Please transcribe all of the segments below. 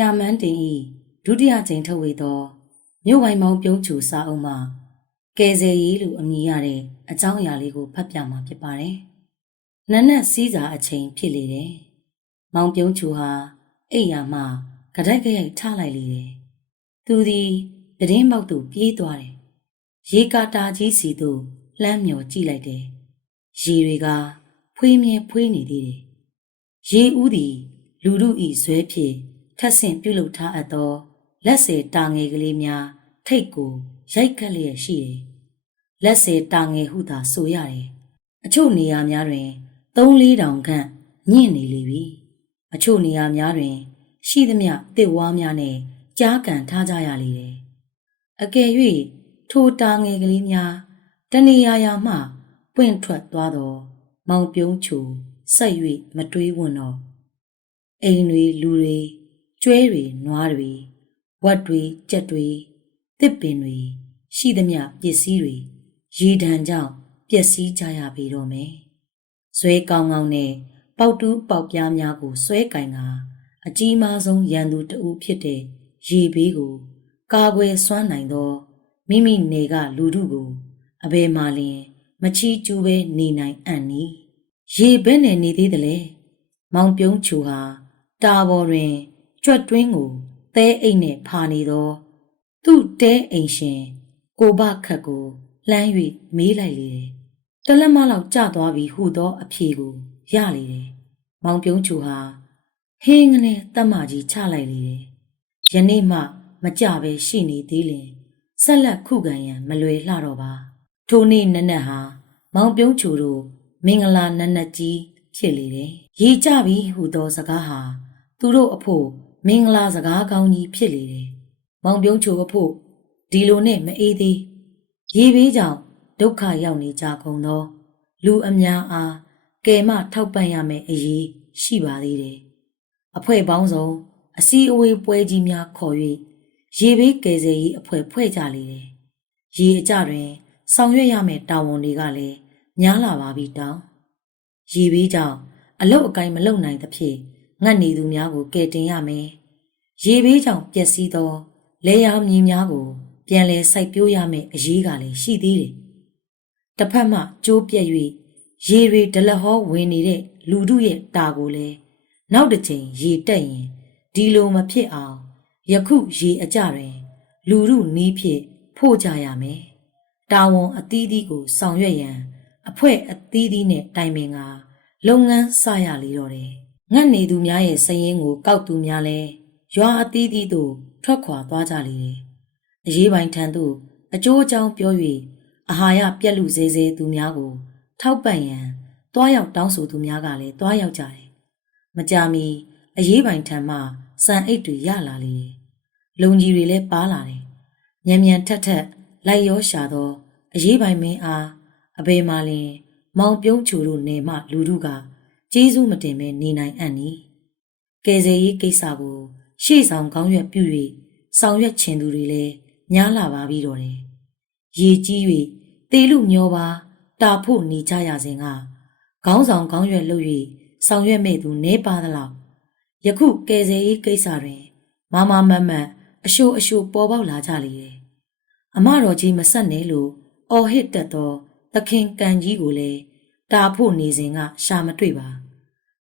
ရာမန်းတင်ဤဒုတိယကြိမ်ထုတ်ဝေသောမြို့ဝိုင်မောင်ပြုံးချူစာအုပ်မှာကယ်ဆယ်ရေးလို့အမည်ရတဲ့အကြောင်းအရာလေးကိုဖတ်ပြမှာဖြစ်ပါတယ်။နက်နက်စီးစာအချိန်ဖြစ်လေတယ်။မောင်ပြုံးချူဟာအိမ်ယာမှကတိုက်ကြိုက်ထလိုက်လေတယ်။သူသည်သတင်းပေါက်သို့ပြေးသွားတယ်။ရေကာတာကြီးစီသို့လှမ်းမြော်ကြည့်လိုက်တယ်။ရေတွေကဖွေးမြဲဖွေးနေသေးတယ်။ရေဦးသည်လူတို့ဤဇွဲဖြင့် ထက်ဆင့်ပြုတ်လုထားအပ်သောလက်စေတာငယ်ကလေးများထိတ်ကိုရိုက်ကက်လျက်ရှိတယ်။လက်စေတာငယ်ဟုသာဆိုရတယ်။အချို့နေရာများတွင်3-4တောင်ခန့်ညင့်နေလေပြီ။အချို့နေရာများတွင် ရှိသမျှတစ်ဝါးများနဲ့ကြားကန်ထားကြရလေတယ်။အကယ်၍ထိုတာငယ်ကလေးများတနေရာရာမှပွင့်ထွက်သွားတော့မောင်ပြုံးချူဆက်၍မတွေးဝွန်းတော့အိမ်တွေလူတွေ ကျွဲတွေနွားတွေဝက်တွေကြက်တွေတစ်ပင်တွေရှိသမျှပစ္စည်းတွေရေဒဏ်ကြောင့်ပျက်စီးကြရပေတော့မယ်။ဇွဲကောင်းကောင်းနဲ့ပေါက်တူးပေါက်ပြားများကိုဆွဲကင်ကအကြီးမားဆုံးရန်သူတဦးဖြစ်တဲ့ရေဘေးကို ကာကွယ်စွမ်းနိုင်သောမိမိနေကလူထုကိုအဘယ်မှလျင်မချီးကျူးပဲနေနိုင်အံ့နီရေဘဲနဲ့နေသေးတယ်လေမောင်ပြုံးချူဟာတာပေါ်တွင် ကြွက်တွင်းကိုသဲအိတ်နဲ့ဖာနေသောသူ့တဲအိမ်ရှင် ကိုဘခတ်ကိုလှမ်း၍မေးလိုက်လေတယ်တလက်မလောက်ကျသွားပြီဟုသောအဖြေကိုရလေတယ်မောင်ပြုံးချူဟာဟင်းငနဲ့တတ်မကြီးချလိုက်လေတယ်ယနေ့မှမကြပဲရှိနေသေးလင်ဆက်လက်ခုခံရန်မလွယ်လှတော့ပါထိုနေ့နက်နက်ဟာမောင်ပြုံးချူတို့မင်္ဂလာနက်နက်ကြီးဖြစ်လေတယ်ရေကြပြီဟုသောစကားဟာသူတို့အဖို့ မင်္ဂလာစကားကောင်းကြီးဖြစ်လေတယ်မောင်ပြုံးချူအဖို့ဒီလိုနဲ့မအေးသေးရေဘေးကြောင့်ဒုက္ခရောက်နေကြကုန်သော လူအများအားကယ်မထောက်ပံ့ရမယ့်အရေးရှိပါသေးတယ်အဖွဲ့ပေါင်းစုံအစည်းအဝေးပွဲကြီးများခေါ်၍ရေဘေးကယ်ဆယ်ရေးအဖွဲ့ဖွဲ့ကြလေတယ်။ရေအကြတွင် ဆောင်ရွက်ရမယ့်တာဝန်တွေကလည်းများလာပါပြီတောင်။ရေဘေးကြောင့်အလုတ်အကိုင်းမလုံနိုင်သဖြင့် ငတ်နေသူများကိုကယ်တင်ရမယ်။ရေဘေးကြောင့်ပျက်စီးသောလေယာဉ်မြေများကို ပြန်လည်စိုက်ပျိုးရမယ့်အရေးကလည်းရှိသေးတယ်။တစ်ဖက်မှကျိုးပြက်၍ရေတွေဒလဟောဝင်နေတဲ့လူတို့ရဲ့တာကိုလည်းနောက်တစ်ချိန်ရေတက်ရင်ဒီလိုမဖြစ်အောင်ယခုရေအကြတွင် လူမှုနီးဖြင့်ဖို့ကြရမယ်။တာဝန်အသီးသီးကိုဆောင်ရွက်ရန်အဖွဲ့အသီးသီးနဲ့တိုင်ပင်ကလုပ်ငန်းစရလေတော့တယ်။ ငတ်နေသူများရဲ့စည်ရင်းကိုကောက်သူများလဲရွာအသီးသီးသို့ထွက်ခွာသွားကြလေတယ်။အရေးပိုင်းထံသို့အကျိုးအကြောင်းပြော၍အာဟာရပြက်လူစေစေသူများကို ထောက်ပံ့ရန်တွားရောက်တောင်းဆိုသူများကလည်းတွားရောက်ကြတယ်။မကြမီအရေးပိုင်ထံမှစံအိတ်တွေရလာလေတယ်။လုံကြီးတွေလည်းပါလာတယ်။ညံညံထက်ထက်လိုက်ရောရှာသောအရေးပိုင်မင်းအားအဘေမာလင် မောင်ပြုံးချူတို့နေမှလူတို့က ကျေးဇူးမတင်မဲနေနိုင်အံ့နီ။ကယ်ဆယ်ရေးကိစ္စကိုရှေ့ဆောင်ကောင်းရွက်ပြု၍ဆောင်ရွက်ခြင်းသူတွေလည်းများလာပါပြီတော့တယ်။ရေကြီး၍တေလူမျောပါတာဖို့နေကြရစဉ်ကခေါင်းဆောင်ကောင်းရွက်လုပ်၍ဆောင်ရွက်မဲ့သူနေပါသလားယခုကယ်ဆယ်ရေးကိစ္စတွင်မမမတ်မတ်အရှိုးအရှိုးပေါ်ပေါက်လာကြလေတယ်အမတော်ကြီးမဆက်နဲ့လို့အော်ဟစ်တက်သောသခင်ကန်ကြီးကိုလည်းတာဖို့နေစဉ်ကရှာမတွေ့ပါ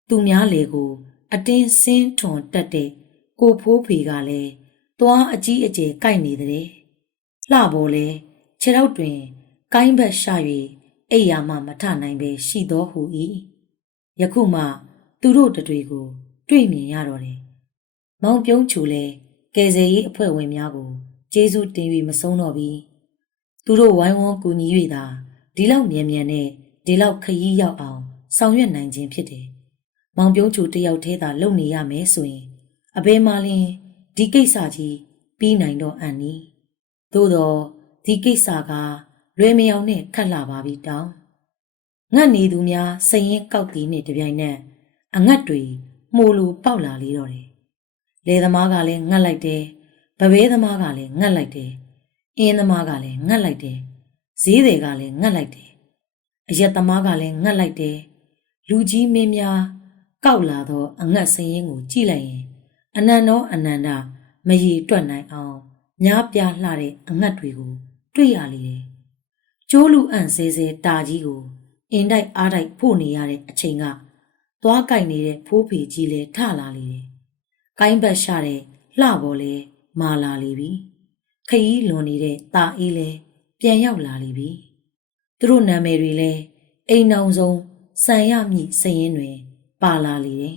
သူများလေကို အတင်းစင်းထွန်တက်တဲ့ကိုဖိုးဖေကလည်းသွားအကြီးအကျယ်ကြိုက်နေတဲ့လှပေါ်လဲခြေထောက်တွင်ကိုင်းဘက်ရှာ၍အိယာမှမထနိုင်ပဲရှိသောဟူ၏ယခုမှသူတို့တွေကို တွေ့မြင်ရတော့တယ်။မောင်ပြုံးချူလဲကယ်ဆယ်ရေးအဖွဲ့ဝင်များကိုကျေးဇူးတင်ပြီးမဆုံးတော့ပြီ။သူတို့ဝိုင်းဝန်းကူညီ၍သာဒီလောက်မြန်မြန်နဲ့ဒီလောက်ခရီးရောက်အောင်ဆောင်ရွက်နိုင်ခြင်းဖြစ်တယ်။ မောင်ပြုံးချူတယောက်တည်းသာလုပ်နေရမယ်ဆိုရင်အဘယ်မှလင်းဒီကိစ္စကြီးပြီးနိုင်တော့အန်နီ။သို့တော့ဒီကိစ္စကလွယ်မယောင်နဲ့ခတ်လာပါပြီတောင်။ငတ်နေသူများစရင်ကောက်တီးနဲ့တပြိုင်နက်အငတ်တွေမှုလိုပေါက်လာလေတော့တယ်။လေသမားကလည်းငတ်လိုက်တယ်။ဗဘေးသမားကလည်းငတ်လိုက်တယ်။အင်းသမားကလည်းငတ်လိုက်တယ်။ဈေးတွေကလည်းငတ်လိုက်တယ်။အရက်သမားကလည်းငတ်လိုက်တယ်။လူကြီးမင်းများ ကောက်လာသောအငတ်စရင်ကိုကြည့်လိုက်ရင်အနန္တောအနန္တမရည်တွက်နိုင်အောင်ညားပြားလှတဲ့အငတ်တွေကို တွေ့ရလေတယ်။ကျိုးလူအံ့စဲစဲတာကြီးကိုအင်တိုက်အားတိုက်ဖို့နေရတဲ့အချိန်ကသွားကြိုက်နေတဲ့ဖိုးဖေကြီးလည်းထလာလေတယ်။ကိုင်းဘက်ရှာတဲ့လှပေါ်လဲမာလာလေပြီ။ခရီးလွန်နေတဲ့ตาအေးလဲပြန်ရောက်လာလေပြီ။သူတို့နာမည်တွေလဲအိမ်အောင်ဆုံးစံရမြင့်စရင်တွေ ပါလာလေတယ်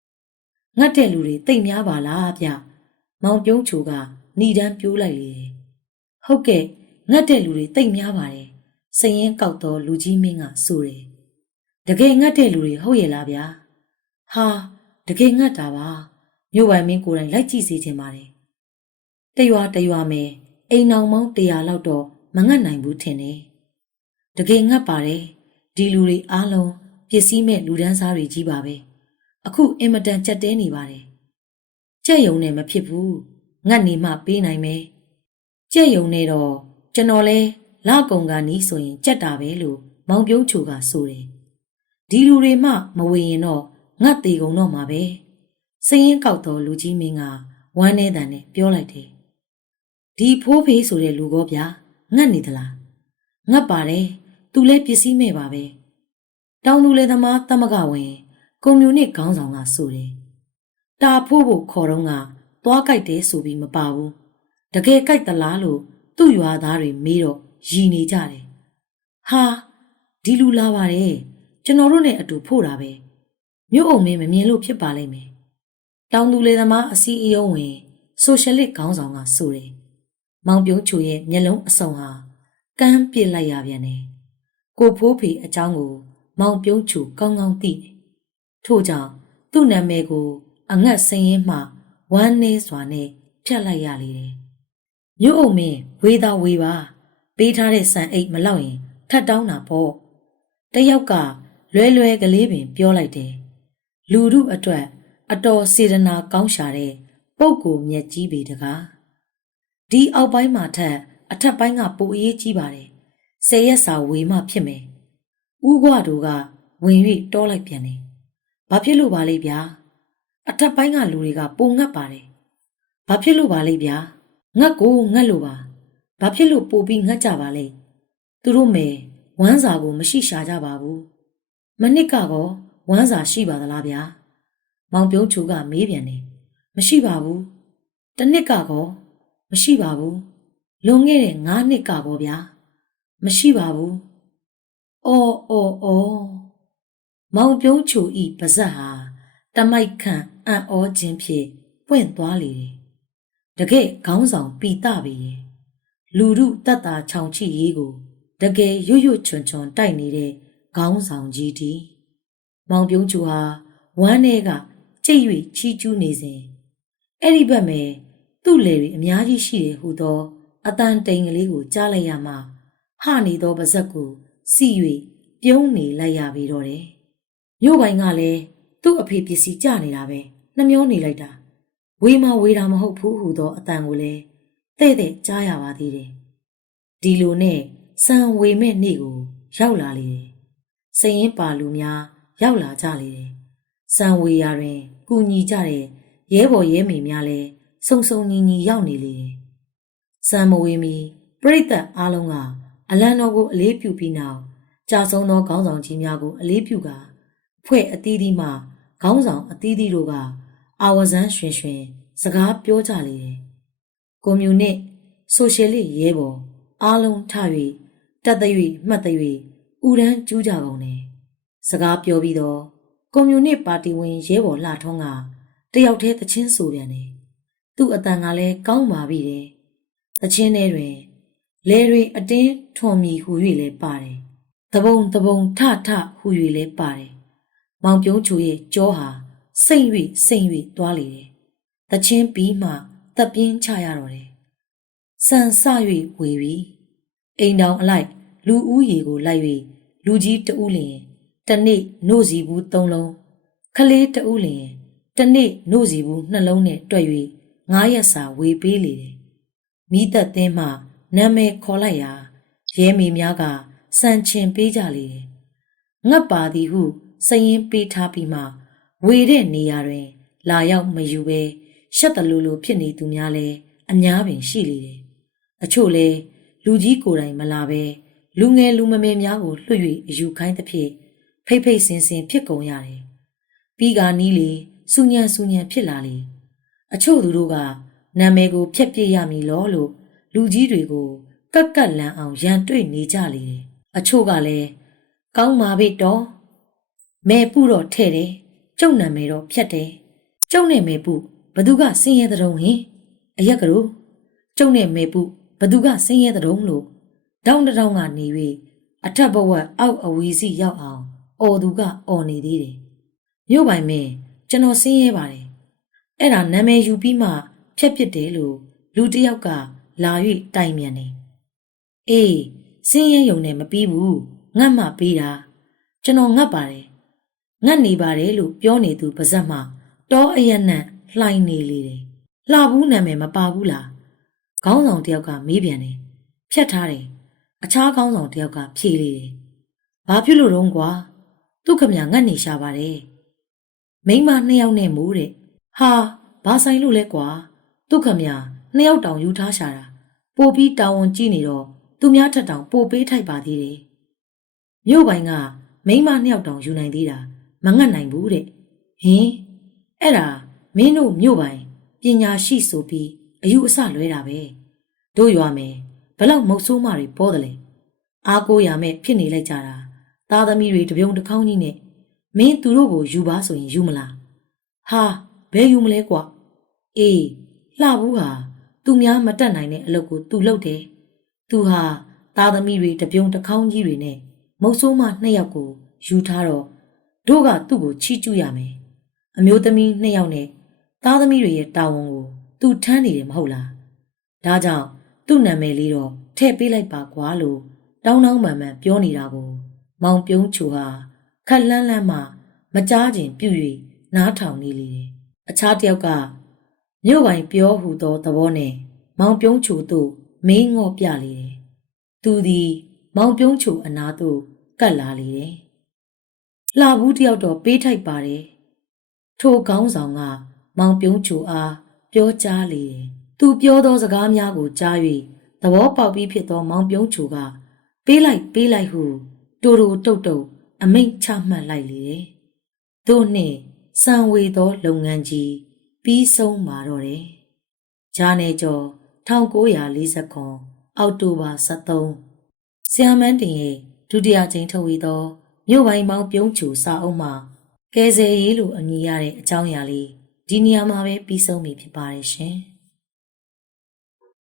။ငတ်တဲ့လူတွေတိတ်များပါလားဗျ။မောင်ပြုံးချိုကဏီတန်းပြိုးလိုက်လေတယ်။ဟုတ်ကဲ့ငတ်တဲ့လူတွေတိတ်များပါတယ်။စရင်ကောက်တော့လူကြီးမင်းကဆိုတယ်။တကယ်ငတ်တဲ့လူတွေဟုတ်ရဲ့လားဗျာ။ဟာတကယ်ငတ်တာပါ။မြို့ဝိုင်မင်းကိုယ်တိုင်လိုက်ကြည့်စေချင်ပါတယ်။တရွာတရွာမယ်အိမ်အောင်မောင်း100လောက်တော့မငတ်နိုင်ဘူးထင်တယ်။တကယ်ငတ်ပါတယ်။ဒီလူတွေအားလုံး ပစ္စည်းမဲ့လူဒန်းစားတွေကြီးပါပဲ။အခုအင်မတန်ကြက်တဲနေပါတယ်။ကြက်ယုံနဲ့မဖြစ်ဘူး။ငတ်နေမှပေးနိုင်မယ်။ကြက်ယုံနဲ့တော့ကျွန်တော်လဲလကုံကနီးဆိုရင်ကြက်တာပဲလို့မောင်ပြုံးချိုကဆိုတယ်။ဒီလူတွေမှမဝေရင်တော့ငတ်သေးကုန်တော့မှာပဲ။စရင်ကောက်တော်လူကြီးမင်းကဝမ်းနေတန်နဲ့ပြောလိုက်တယ်။ဒီဖိုးဖေးဆိုတဲ့လူကောဗျာငတ်နေသလား။ငတ်ပါတယ်။သူလဲပစ္စည်းမဲ့ပါပဲ။ တောင်သူလေသမားတမကဝင်ကွန်မြူနစ်ခေါင်းဆောင်ကဆိုတယ်။တာဖိုးဖို့ခေါ်တော့ကသွားကြိုက်တယ်ဆိုပြီးမပါဘူး။တကယ်ကြိုက်သလားလို့သူ့ရွာသားတွေမေးတော့ရည်နေကြတယ်။ဟာဒီလူလာပါတယ်။ကျွန်တော်တို့နဲ့အတူဖို့တာပဲ။မြို့အုံမင်းမမြင်လို့ဖြစ်ပါလိမ့်မယ်။တောင်သူလေသမားအစည်းအရုံးဝင်ဆိုရှယ်လစ်ခေါင်းဆောင်ကဆိုတယ်။မောင်ပြုံးချိုရဲ့မျက်လုံးအစုံဟာကန်းပစ်လိုက်ရပြန်တယ်။ကိုဖိုးဖေအကြောင်းကို မောင်ပြုံးချိုကောင်းကောင်းသိတယ်။ထို့ကြောင့်သူ့နာမည်ကိုအငတ်စင်းရင်မှဝမ်းနေစွာနဲ့ဖြတ်လိုက်ရလေတယ်။မြို့အုံမင်းဝေးသာဝေးပါပေးထားတဲ့ဆန်အိတ်မလောက်ရင်ထပ်တောင်းတာပေါ့။တယောက်ကလွဲလွဲကလေးပင်ပြောလိုက်တယ်။လူတို့အတွက်အတော်စေတနာကောင်းရှာတဲ့ပုပ်ကိုမြက်ကြီးပေတကား။ဒီအောက်ပိုင်းမှာထက်အထက်ပိုင်းကပိုအရေးကြီးပါတယ်။ဆယ်ရက်စာဝေမှဖြစ်မယ်။ ဥကွာတို့ကဝင်၍တောလိုက်ပြန်တယ်။ဘာဖြစ်လို့ပါလဲဗျာ။အထက်ပိုင်းကလူတွေကပုံငတ်ပါတယ်။ဘာဖြစ်လို့ပါလဲဗျာ။ငတ်ကိုငတ်လို့ပါ။ဘာဖြစ်လို့ပို့ပြီးငတ်ကြပါလဲ။သူတို့မယ်ဝမ်းစာကိုမရှိရှာကြပါဘူး။မနစ်ကတော့ဝမ်းစာရှိပါသလားဗျာ။မောင်ပြုံးချိုကမေးပြန်တယ်။မရှိပါဘူး။တစ်နှစ်ကတော့မရှိပါဘူး။လွန်ခဲ့တဲ့9နှစ်ကပေါ့ဗျာ။မရှိပါဘူး။ အော်အော်အော်မောင်ပြုံးချိုဤပါဇက်ဟာတမိုက်ခန့်အံ့ဩခြင်းဖြင့်ပွင့်သွားလေတယ်။တကယ်ခေါင်းဆောင်ပီတပေတယ်။လူရုတတ်တာချောင်ချိရေးကိုတကယ်ရွရွချွန်ချွန်တိုက်နေတဲ့ခေါင်းဆောင်ကြီးတီမောင်ပြုံးချိုဟာဝမ်းထဲကကြိတ်၍ချီးကျူးနေစဉ်အဲ့ဒီဘက်မယ်သူ့လေတွေအများကြီးရှိတယ်ဟူသောအတန်တိန်ကလေးကိုကြားလိုက်ရမှဟနေသောပါဇက်ကို စီ၍ပြုံးနေလိုက်ရပြီတော့တယ်။မြို့ပိုင်းကလည်းသူ့အဖေပစ္စည်းကြနေတာပဲနှမျောနေလိုက်တာဝေးမဝေးတာမဟုတ်ဘူးဟူသောအတန်ကိုလည်းတဲ့တဲ့ကြားရပါသေးတယ်။ဒီလိုနဲ့စံဝေမဲ့နေ့ကို ရောက်လာလေတယ်။စရင်ပါလူများ ရောက်လာကြလေတယ်။စံဝေရာတွင်ကူညီကြတဲ့ရဲဘော်ရဲမေများလည်းစုံစုံညီညီရောက်နေလေတယ်။စံမဝေမီပြိတ္တအားလုံးက အလံတော်ကိုအလေးပြုပြီးနောက်ကြာဆုံးသောခေါင်းဆောင်ကြီးများကိုအလေးပြုကာဖွဲ့အသီးသီးမှခေါင်းဆောင်အသီးသီးတို့ကအာဝဇန်းရွှင်ရွှင် စကားပြောကြလေတယ်။ကွန်မြူနစ်ဆိုရှယ်လစ်ရဲဘော်အားလုံးထ၍တက်သ၍မှတ်သ၍ဥရန်ကျူးကြကုန်တယ်။စကားပြောပြီးတော့ကွန်မြူနစ်ပါတီဝင်ရဲဘော်လှထုံးကတယောက်တည်းသချင်းဆိုပြန်တယ်။သူ့အတန်ကလည်းကောင်းပါပြီတဲ့။သချင်းထဲတွင် လဲတွေအတင်းထွန်မီဟူ၍လည်းပါတယ်။တပုံတပုံထထဟူ၍လည်းပါတယ်။မောင်ပြုံးချိုရဲ့ကြောဟာစိတ်၍စိတ်၍သွားလေတယ်။သချင်းပြီးမှတပ်ပြင်းချရတော့တယ်။စံဆ၍ဝေပြီ။အိမ်တောင်အလိုက်လူဦးရေကိုလိုက်၍လူကြီးတဦးလျင်တနေ့နို့စီဘူးသုံးလုံးခလေးတဦးလျင်တနေ့နို့စီဘူးနှလုံးနဲ့တွက်၍ငားရက်စာဝေပေးလေတယ်။မိသက်သင်းမှ နာမည်ခေါ်လိုက်ရာရဲမေများကစံချင်ပေးကြလေတယ်။ငတ်ပါသည်ဟုစရင်ပေးထားပြီးမှဝေတဲ့နေရာတွင် လာရောက်မယူပဲရှက်တလူလူဖြစ်နေသူများလည်းအများပင်ရှိလေတယ်အချို့လဲလူကြီးကိုယ်တိုင်မလာပဲလူငယ်လူမမယ်များကိုလွှတ်၍အယူခိုင်းသဖြင့်ဖိတ်ဖိတ်ဆင်ဆင်ဖြစ်ကုန်ရတယ်ပြီးကနီးလေစူညံစူညံဖြစ်လာလေအချို့သူတို့ကနာမည်ကိုဖျက်ပစ်ရမည်လော လို့လူကြီးတွေကိုကက်ကက်လန်အောင်ရန်တွေ့နေကြလေတယ်အချို့ကလည်းကောင်းပါပြီတော့မဲပူတော့ထဲ့တယ်ကျုပ်နာမည်တော့ဖြတ်တယ်ကျုပ်နဲ့မဲပူဘသူကဆင်းရဲတဲ့တုံးဟင်အရက်ကလေးကျုပ်နဲ့မဲပူဘသူကဆင်းရဲတဲ့တုံးလို့တောင်းတတောင်းကနေ၍အထက်ဘဝအောက်အဝီစီရောက်အောင်အော်သူကအော်နေသေးတယ်မြို့ပိုင်မင်းကျွန်တော်ဆင်းရဲပါတယ်အဲ့ဒါနာမည်ယူပြီးမှဖြတ်ပစ်တယ်လို့လူတစ်ယောက်က လာ၍တိုင်မြန်တယ်အေးဆင်းရဲယုံနဲ့မပြီးဘူးငတ်မှပြီးတာကျွန်တော်ငတ်ပါတယ်ငတ်နေပါတယ်လို့ပြောနေသူပါဇက်မှတောအယက်နဲ့လှိုင်းနေလေတယ်လှဘူးနာမည်မပါဘူးလားခေါင်းဆောင်တယောက်ကမေးပြန်တယ်ဖြတ်ထားတယ်အခြားခေါင်းဆောင်တယောက်ကဖြေလေတယ်ဘာဖြစ်လို့တော့ကွာသူ့ခမငတ်နေရှာပါတယ်မိန်းမနှစ်ယောက်နဲ့မိုးတဲ့ဟာဘာဆိုင်လို့လဲကွာသူ့ခမ နှစ်ယောက်တောင်ယူထားရှာတာပို့ပြီးတာဝန်ကြည့်နေတော့သူများထက်တောင်ပို့ပေးထိုက်ပါသေးတယ်မြို့ပိုင်ကမိန်းမနှစ်ယောက်တောင်ယူနိုင်သေးတာမငတ်နိုင်ဘူးတဲ့ဟင်အဲ့ဒါမင်းတို့မြို့ပိုင်ပညာရှိဆိုပြီးအယူအဆလွဲတာပဲတို့ရွာမယ်ဘလောက်မုတ်ဆိုးမတွေပေါ်တယ်လေအားကိုးရမဲ့ဖြစ်နေလိုက်ကြတာသားသမီးတွေတပြုံတစ်ခေါင်းကြီးနဲ့မင်းသူတို့ကိုယူပါဆိုရင်ယူမလားဟာဘယ်ယူမလဲကွာအေးလှဘူးဟာ သူများမတက်နိုင်တဲ့အလုပ်ကိုသူလုပ်တယ်သူဟာသားသမီးတွေတပြုံတစ်ခေါင်းကြီးတွေနဲ့မုတ်ဆိုးမနှစ်ယောက်ကိုယူထားတော့တို့ကသူ့ကိုချီးကျူးရမယ်အမျိုးသမီးနှစ်ယောက်နဲ့သားသမီးတွေရဲ့တာဝန်ကိုသူထမ်းနေတယ်မဟုတ်လားဒါကြောင့်သူ့နာမည်လေးတော့ထည့်ပေးလိုက်ပါကွာလို့တောင်းတောင်းမှန်မှန်ပြောနေတာကို မောင်ပြုံးချူဟာခက်လန်းလန်းမှမကြားကျင်ပြု၍နားထောင်နေလေတယ်အခြားတစ်ယောက်က မြို့ပိုင်ပြောဟူသောသဘောနဲ့မောင်ပြုံးချူသို့မင်းငေါ့ပြလေတယ်သူသည် မောင်ပြုံးချူအနာသို့ကပ်လာလေတယ်လှဘူးတယောက်တော့ပေးထိုက်ပါတယ်ထိုကောင်းဆောင်က မောင်ပြုံးချူအားပြောကြားလေတယ်။သူပြောသောစကားများကိုကြား၍သဘောပေါက်ပြီးဖြစ်သော မောင်ပြုံးချူကပေးလိုက်ပေးလိုက်ဟုတူတူတုတ်တုတ်အမိန့်ချမှတ်လိုက်လေတယ်။သို့နှင့်စံဝေသောလုပ်ငန်းကြီး ပြီးဆုံးมาတော့တယ်။ဂျာနယ်ကျော်1949အောက်တိုဘာ23ဆီယမန်တင်ရဲ့ဒုတိယကြိမ်ထုတ်ဝေသောမြို့ပိုင်းမောင်ပြုံးချူစာအုပ်မှာကဲဆယ်ရေးလိုအမည်ရတဲ့အကြောင်းအရာလေးဒီနေရာမှာပဲပြီးဆုံးပြီဖြစ်ပါတယ်ရှင်။